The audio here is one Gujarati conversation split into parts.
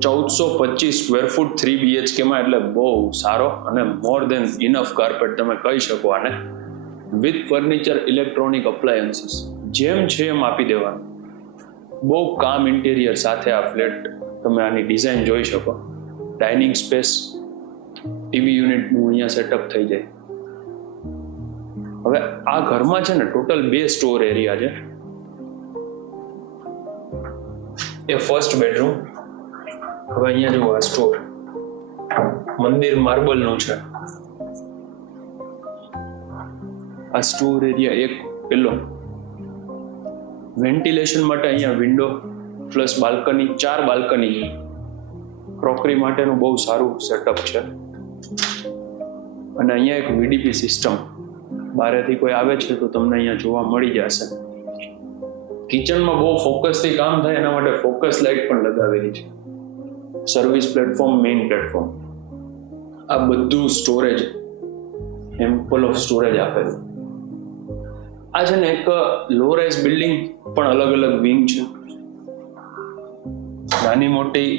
1425 સ્ક્વેર ફૂટ 3 BHK માં, એટલે બહુ સારો અને મોર દેન ઇનફ કાર્પેટ તમે કહી શકો આને. વિથ ફર્નિચર, ઇલેક્ટ્રોનિક અપ્લાયન્સીસ, જેમ છે એમ આપી દેવાનું. બહુ કામ ઇન્ટિરિયર સાથે આ ફ્લેટ તમે આની ડિઝાઇન જોઈ શકો. ડાઇનિંગ સ્પેસ, ટીવી યુનિટનું અહીંયા સેટઅપ થઈ જાય. હવે આ ઘરમાં છે ને ટોટલ 2 સ્ટોર એરિયા છે. એ ફર્સ્ટ બેડરૂમ. હવે અહીંયા જો આ સ્ટોર, મંદિર માર્બલનું છે. આ સ્ટોર એરિયા એક પેલો. વેન્ટિલેશન માટે અહીંયા window plus balcony, 4 balcony. Crockery માટેનું બહુ સારું સેટઅપ છે. અને અહીંયા એક VDP સિસ્ટમ, બહારેથી કોઈ આવે છે તો તમને અહીંયા જોવા મળી જશે. કિચનમાં બહુ ફોકસથી કામ થાય એના માટે ફોકસ લાઇટ પણ લગાવેલી છે. સર્વિસ પ્લેટફોર્મ, મેઇન પ્લેટફોર્મ, આ બધું સ્ટોરેજ, એમ્પલ ઓફ સ્ટોરેજ આપેલું. આ છે ને એક લો રાઇઝ બિલ્ડિંગ, પણ અલગ અલગ વિંગ છે. નાની મોટી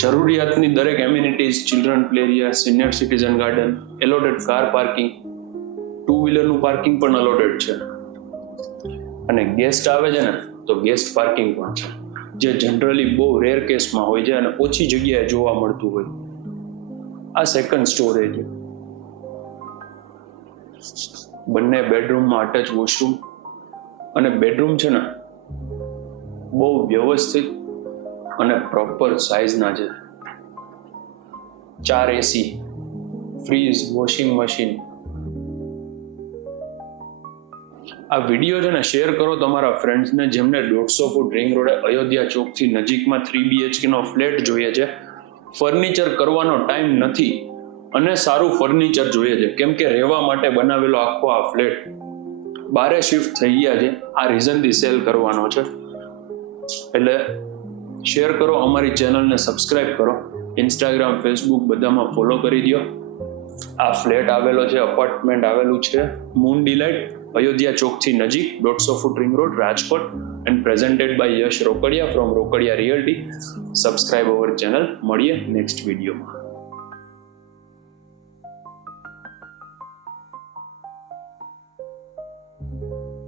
જરૂરિયાતની દરેક amenities, children play area, senior citizen garden, allotted car parking, 2 વ્હીલરનું પાર્કિંગ પણ અલોટેડ છે. અને ગેસ્ટ આવે છે ને તો ગેસ્ટ પાર્કિંગ પણ છે, જે જનરલી બહુ રેર કેસમાં હોય છે અને ઓછી જગ્યાએ જોવા મળતું હોય. આ સેકન્ડ સ્ટોરેજ. બંને બેડરૂમમાં અટેચ વોશરૂમ, અને બેડરૂમ છે ને બહુ વ્યવસ્થિત અને પ્રોપર સાઇઝના છે. 4 AC, ફ્રીજ, વોશિંગ મશીન. આ વિડીયો છે ને શેર કરો તમારા ફ્રેન્ડ્સને જેમને 150 ફૂટ રિંગ રોડે અયોધ્યા ચોકથી નજીકમાં 3 BHK નો ફ્લેટ જોઈએ છે. ફર્નિચર કરવાનો ટાઈમ નથી અને સારું ફર્નિચર જોઈએ છે, કેમ કે રહેવા માટે બનાવેલો આખો આ ફ્લેટ બારે શિફ્ટ થઈ ગયા છે. આ રીઝનથી સેલ કરવાનો છે. એટલે શેર કરો, અમારી ચેનલને સબસ્ક્રાઇબ કરો, ઇન્સ્ટાગ્રામ, ફેસબુક બધામાં ફોલો કરી દો. આ ફ્લેટ આવેલો છે, અપાર્ટમેન્ટ આવેલું છે મૂન ડિલાઇટ, અયોધ્યા ચોકથી નજીક, 150 feet ring road, Rajkot, and presented by Yash Rokadiya from Rokadiya realty. Subscribe our channel. મળીએ નેક્સ્ટ વિડીયોમાં.